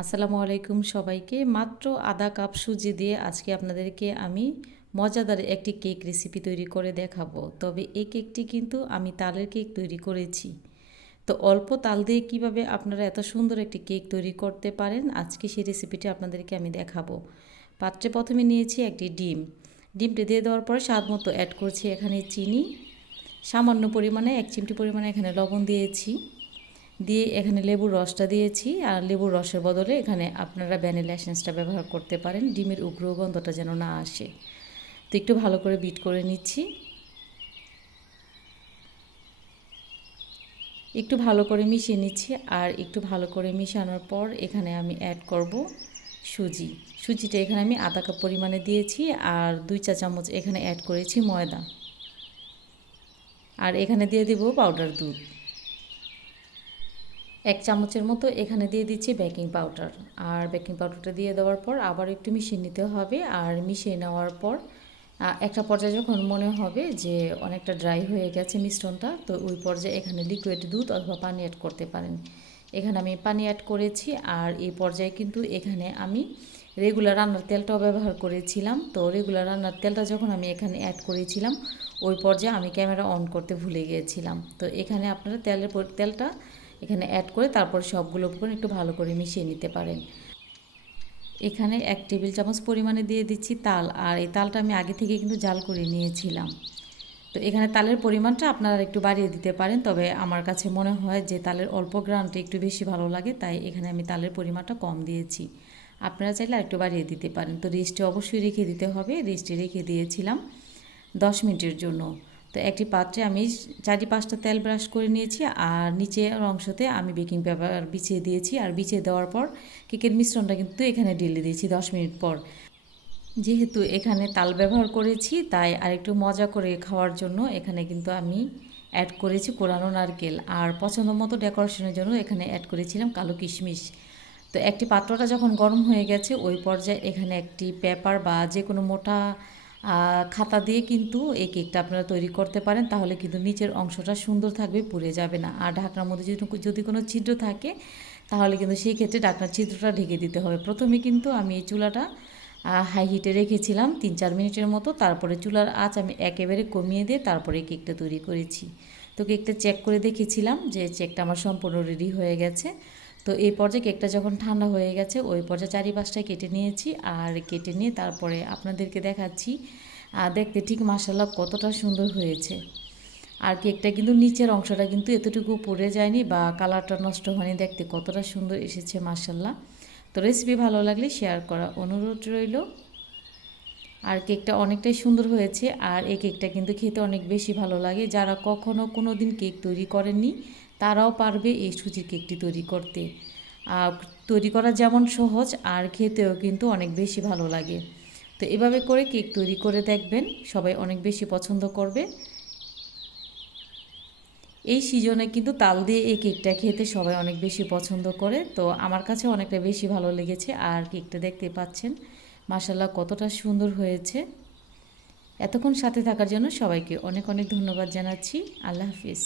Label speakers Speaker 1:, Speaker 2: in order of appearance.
Speaker 1: আসসালামু আলাইকুম সবাইকে। মাত্র আধা কাপ সুজি দিয়ে আজকে আপনাদেরকে আমি মজাদার একটি কেক রেসিপি তৈরি করে দেখাবো। তবে এই কেকটি কিন্তু আমি তালের কেক তৈরি করেছি। তো অল্প তাল দিয়ে কীভাবে আপনারা এত সুন্দর একটি কেক তৈরি করতে পারেন, আজকে সেই রেসিপিটি আপনাদেরকে আমি দেখাবো। পাত্রে প্রথমে নিয়েছি একটি ডিম। ডিমটি দিয়ে দেওয়ার পরে স্বাদ মতো অ্যাড করছি এখানে চিনি। সামান্য পরিমাণে, এক চিমটি পরিমাণে এখানে লবণ দিয়েছি। দিয়ে এখানে লেবুর রসটা দিয়েছি আর লেবুর রসের বদলে এখানে আপনারা ভ্যানিলা এসেন্সটা ব্যবহার করতে পারেন, ডিমের উগ্র গন্ধটা যেন না আসে। তো একটু ভালো করে বিট করে নিচ্ছি। একটু ভালো করে মিশিয়ে নিচ্ছি আর একটু ভালো করে মিশানোর পর এখানে আমি অ্যাড করব সুজি। সুজিটা এখানে আমি আধা কাপ পরিমাণে দিয়েছি আর দুই চা চামচ এখানে অ্যাড করেছি ময়দা। আর এখানে দিয়ে দেব পাউডার দুধ। এক চামচের মতো এখানে দিয়ে দিচ্ছি বেকিং পাউডার। আর বেকিং পাউডারটা দিয়ে দেওয়ার পর আবার একটু মিশিয়ে নিতে হবে। আর মিশিয়ে নেওয়ার পর একটা পর্যায়ে যখন মনে হবে যে অনেকটা ড্রাই হয়ে গেছে মিশ্রণটা, তো ওই পর্যায়ে এখানে লিকুইড দুধ অথবা পানি অ্যাড করতে পারেন। এখানে আমি পানি অ্যাড করেছি আর এই পর্যায়ে কিন্তু এখানে আমি রেগুলার রান্নার তেলটাও ব্যবহার করেছিলাম। তো রেগুলার রান্নার তেলটা যখন আমি এখানে অ্যাড করেছিলাম, ওই পর্যায়ে আমি ক্যামেরা অন করতে ভুলে গিয়েছিলাম। তো এখানে আপনারা তেলের তেলটা এখানে অ্যাড করে তারপর সবগুলো উপকরণ একটু ভালো করে মিশিয়ে নিতে পারেন। এখানে এক টেবিল চামচ পরিমাণে দিয়ে দিচ্ছি তাল, আর এই তালটা আমি আগে থেকে কিন্তু জাল করে নিয়েছিলাম। তো এখানে তালের পরিমাণটা আপনারা একটু বাড়িয়ে দিতে পারেন, তবে আমার কাছে মনে হয় যে তালের অল্প গ্রানটা একটু বেশি ভালো লাগে, তাই এখানে আমি তালের পরিমাণটা কম দিয়েছি। আপনারা চাইলে একটু বাড়িয়ে দিতে পারেন। তো রেস্টে অবশ্যই রেখে দিতে হবে। রেস্টে রেখে দিয়েছিলাম দশ মিনিটের জন্য। তো একটি পাত্রে আমি চারি পাঁচটা তেল ব্রাশ করে নিয়েছি আর নিচের অংশতে আমি বেকিং পেপার বিছিয়ে দিয়েছি আর বিছিয়ে দেওয়ার পর কেকের মিশ্রণটা কিন্তু এখানে ঢেলে দিয়েছি দশ মিনিট পর। যেহেতু এখানে তাল ব্যবহার করেছি, তাই আরেকটু মজা করে খাওয়ার জন্য এখানে কিন্তু আমি অ্যাড করেছি কোরানো নারকেল। আর পছন্দ মতো ডেকোরেশনের জন্য এখানে অ্যাড করেছিলাম কালো কিশমিশ। তো একটি পাত্রটা যখন গরম হয়ে গেছে, ওই পর্যায়ে এখানে একটি পেপার বা যে কোনো মোটা খাতা দিয়ে কিন্তু এই কেকটা আপনারা তৈরি করতে পারেন, তাহলে কিন্তু নিচের অংশটা সুন্দর থাকবে, পুড়ে যাবে না। আর ঢাকনার মধ্যে যদি যদি কোনো ছিদ্র থাকে, তাহলে কিন্তু সেই ক্ষেত্রে ঢাকনার ছিদ্রটা ঢেকে দিতে হবে। প্রথমে কিন্তু আমি এই চুলাটা হাই হিটে রেখেছিলাম তিন চার মিনিটের মতো, তারপরে চুলার আঁচ আমি একেবারে কমিয়ে দিয়ে তারপরে কেকটা তৈরি করেছি। তো কেকটা চেক করে দেখেছিলাম যে চেকটা আমার সম্পূর্ণ রেডি হয়ে গেছে। তো এই পর্যায়ে কেকটা যখন ঠান্ডা হয়ে গেছে, ওই পর্যায়ে চারি পাঁচটায় কেটে নিয়েছি আর কেটে নিয়ে তারপরে আপনাদেরকে দেখাচ্ছি। দেখতে ঠিক মাসাল্লাহ কতটা সুন্দর হয়েছে। আর কেকটা কিন্তু নিচের অংশটা কিন্তু এতটুকু পড়ে যায়নি বা কালারটা নষ্ট হয়নি। দেখতে কতটা সুন্দর এসেছে মাসাল্লাহ তো রেসিপি ভালো লাগলে শেয়ার করা অনুরোধ রইল। আর কেকটা অনেকটাই সুন্দর হয়েছে আর এই কেকটা কিন্তু খেতে অনেক বেশি ভালো লাগে। যারা কখনও কোনো দিন কেক তৈরি করেননি তারাও পারবে এই সুজির কেকটি তৈরি করতে। তৈরি করা যেমন সহজ, আর খেতেও কিন্তু অনেক বেশি ভালো লাগে। তো এভাবে করে কেক তৈরি করে দেখবেন, সবাই অনেক বেশি পছন্দ করবে। এই সিজনে কিন্তু তাল দিয়ে এই কেকটা খেতে সবাই অনেক বেশি পছন্দ করে। তো আমার কাছে অনেকটা বেশি ভালো লেগেছে, আর কেকটা দেখতে পাচ্ছেন মাসাল্লাহ কতটা সুন্দর হয়েছে। এতক্ষণ সাথে থাকার জন্য সবাইকে অনেক অনেক ধন্যবাদ জানাচ্ছি। আল্লাহ হাফিজ।